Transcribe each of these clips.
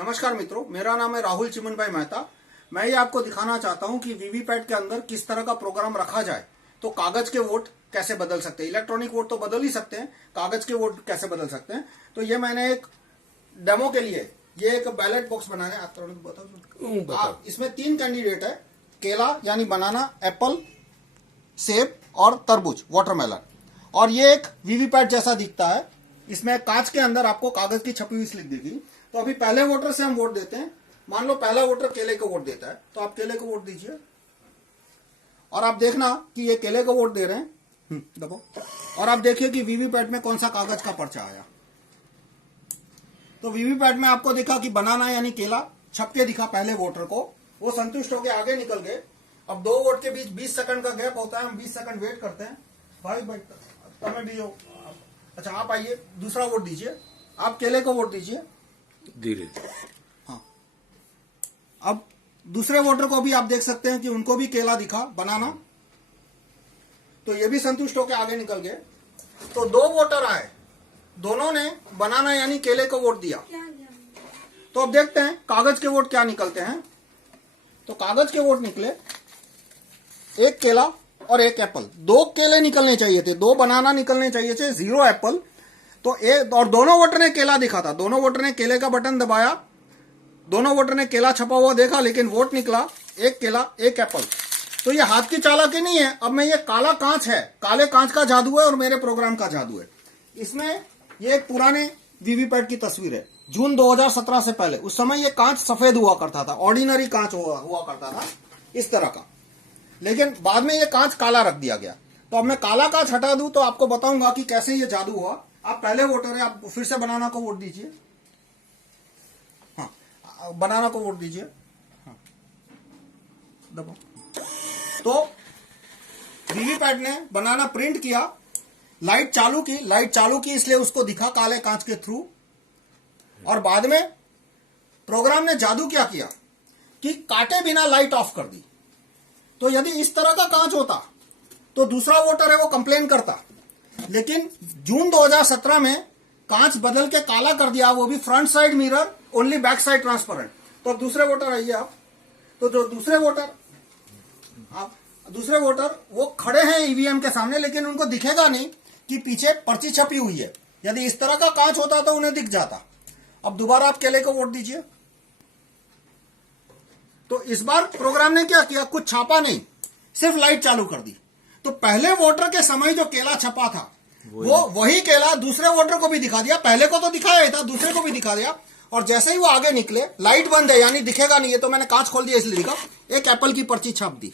नमस्कार मित्रों, मेरा नाम है राहुल चिमन भाई मेहता। मैं ये आपको दिखाना चाहता हूँ कि वीवीपैट के अंदर किस तरह का प्रोग्राम रखा जाए तो कागज के वोट कैसे बदल सकते हैं। इलेक्ट्रॉनिक वोट तो बदल ही सकते हैं, कागज के वोट कैसे बदल सकते हैं। तो ये मैंने एक डेमो के लिए ये एक बैलेट बॉक्स बनाया है। आप बताओ। इसमें 3 कैंडिडेट है, केला यानी बनाना, एप्पल सेब और तरबूज वाटरमेलन। और ये एक वीवीपैट जैसा दिखता है। इसमें कांच के अंदर आपको कागज की छपी हुई स्लिप दिखेगी। तो अभी पहले वोटर से हम वोट देते हैं। मान लो पहला वोटर केले को वोट देता है, तो आप केले को वोट दीजिए और आप देखना कि ये केले को वोट दे रहे हैं। दबो और आप देखिए कि वीवीपैट में कौन सा कागज का पर्चा आया। तो वीवीपैट में आपको दिखा कि बनाना यानी केला छप के दिखा पहले वोटर को, वो संतुष्ट होकर आगे निकल गए। अब 2 वोट के बीच 20 सेकंड का गैप होता है, हम 20 सेकंड वेट करते हैं। भाई तमें भी हो, अच्छा आप आइए, दूसरा वोट दीजिए। आप केले को वोट दीजिए धीरे। हाँ, अब दूसरे वोटर को भी आप देख सकते हैं कि उनको भी केला दिखा, बनाना, तो ये भी संतुष्ट होकर आगे निकल गए। तो 2 वोटर आए, दोनों ने बनाना यानी केले को वोट दिया। तो अब देखते हैं कागज के वोट क्या निकलते हैं। तो कागज के वोट निकले, 1 केला और 1 एप्पल। 2 केले निकलने चाहिए थे, 2 बनाना निकलने चाहिए थे, 0 एप्पल। तो एक और दोनों वोटर ने केला दिखा था, दोनों वोटर ने केले का बटन दबाया, दोनों वोटर ने केला छपा हुआ देखा, लेकिन वोट निकला 1 केला 1 एप्पल। तो ये हाथ की चालाकी नहीं है। अब मैं ये काला कांच है, काले कांच का जादू है और मेरे प्रोग्राम का जादू है। इसमें ये एक पुराने वीवीपैट की तस्वीर है, जून 2017 से पहले। उस समय ये कांच सफेद हुआ करता था, ऑर्डिनरी कांच हुआ करता था इस तरह का, लेकिन बाद में ये कांच काला रख दिया गया। तो अब मैं काला कांच हटा दूं तो आपको बताऊंगा कि कैसे ये जादू हुआ। आप पहले वोटर है, आप फिर से बनाना को वोट दीजिए। हाँ, बनाना को वोट दीजिए। हाँ, दबो। तो वीवीपैट ने बनाना प्रिंट किया, लाइट चालू की इसलिए उसको दिखा काले कांच के थ्रू। और बाद में प्रोग्राम ने जादू क्या किया कि काटे बिना लाइट ऑफ कर दी। तो यदि इस तरह का कांच होता तो दूसरा वोटर है वो कंप्लेन करता, लेकिन जून 2017 में कांच बदल के काला कर दिया, वो भी front side mirror, only back side transparent. तो अब दूसरे वोटर आइए आप। तो जो दूसरे वोटर वो खड़े हैं ईवीएम के सामने, लेकिन उनको दिखेगा नहीं कि पीछे पर्ची छपी हुई है। यदि इस तरह का कांच होता तो उन्हें दिख जाता। अब दोबारा आप केले को वोट दीजिए। तो इस बार प्रोग्राम ने क्या किया, कुछ छापा नहीं, सिर्फ लाइट चालू कर दी। तो पहले वोटर के समय जो केला छपा था वो वही केला दूसरे वोटर को भी दिखा दिया। पहले को तो दिखाया ही था, दूसरे को भी दिखा दिया। और जैसे ही वो आगे निकले, लाइट बंद है यानी दिखेगा नहीं है, तो मैंने कांच खोल दिया इसलिए दिखा, 1 एप्पल की पर्ची छाप दी।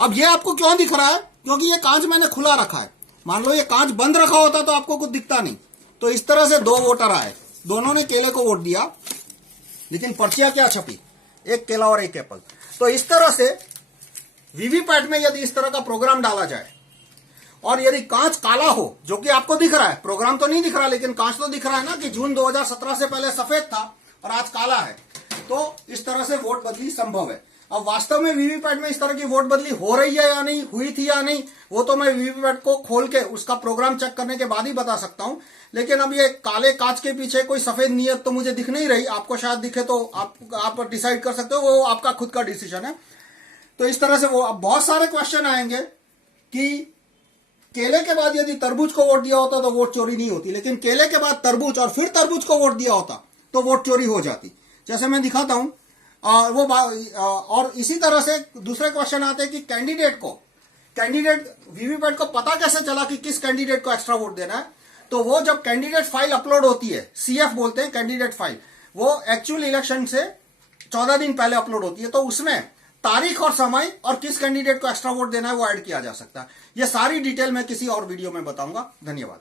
अब ये आपको क्यों दिख रहा है, क्योंकि ये कांच मैंने खुला रखा है। मान लो ये कांच बंद रखा होता तो आपको कुछ दिखता नहीं। तो इस तरह से 2 वोटर आए, दोनों ने केले को वोट दिया, लेकिन पर्चियां क्या छपी, 1 केला और 1 एप्पल। तो इस तरह से वीवीपैट में यदि इस तरह का प्रोग्राम डाला जाए और यदि कांच काला हो, जो कि आपको दिख रहा है, प्रोग्राम तो नहीं दिख रहा लेकिन कांच तो दिख रहा है ना कि जून 2017 से पहले सफेद था और आज काला है, तो इस तरह से वोट बदली संभव है। अब वास्तव में वीवीपैट में इस तरह की वोट बदली हो रही है या नहीं, हुई थी या नहीं, वो तो मैं वीवीपैट को खोल के उसका प्रोग्राम चेक करने के बाद ही बता सकता हूं। लेकिन अब ये काले कांच के पीछे कोई सफेद नियत तो मुझे दिख नहीं रही। आपको शायद दिखे तो आप डिसाइड कर सकते हो, वो आपका खुद का डिसीजन है। तो इस तरह से वो अब बहुत सारे क्वेश्चन आएंगे कि केले के बाद यदि तरबूज को वोट दिया होता तो वोट चोरी नहीं होती, लेकिन केले के बाद तरबूज और फिर तरबूज को वोट दिया होता तो वोट चोरी हो जाती। जैसे मैं दिखाता हूं और इसी तरह से दूसरे क्वेश्चन आते हैं कि कैंडिडेट वीवीपैट को पता कैसे चला कि किस कैंडिडेट को एक्स्ट्रा वोट देना है। तो वो जब कैंडिडेट फाइल अपलोड होती है, CF बोलते हैं कैंडिडेट फाइल, वो एक्चुअल इलेक्शन से 14 दिन पहले अपलोड होती है। तो उसमें तारीख और समय और किस कैंडिडेट को एक्स्ट्रा वोट देना है वो ऐड किया जा सकता है। ये सारी डिटेल मैं किसी और वीडियो में बताऊंगा। धन्यवाद।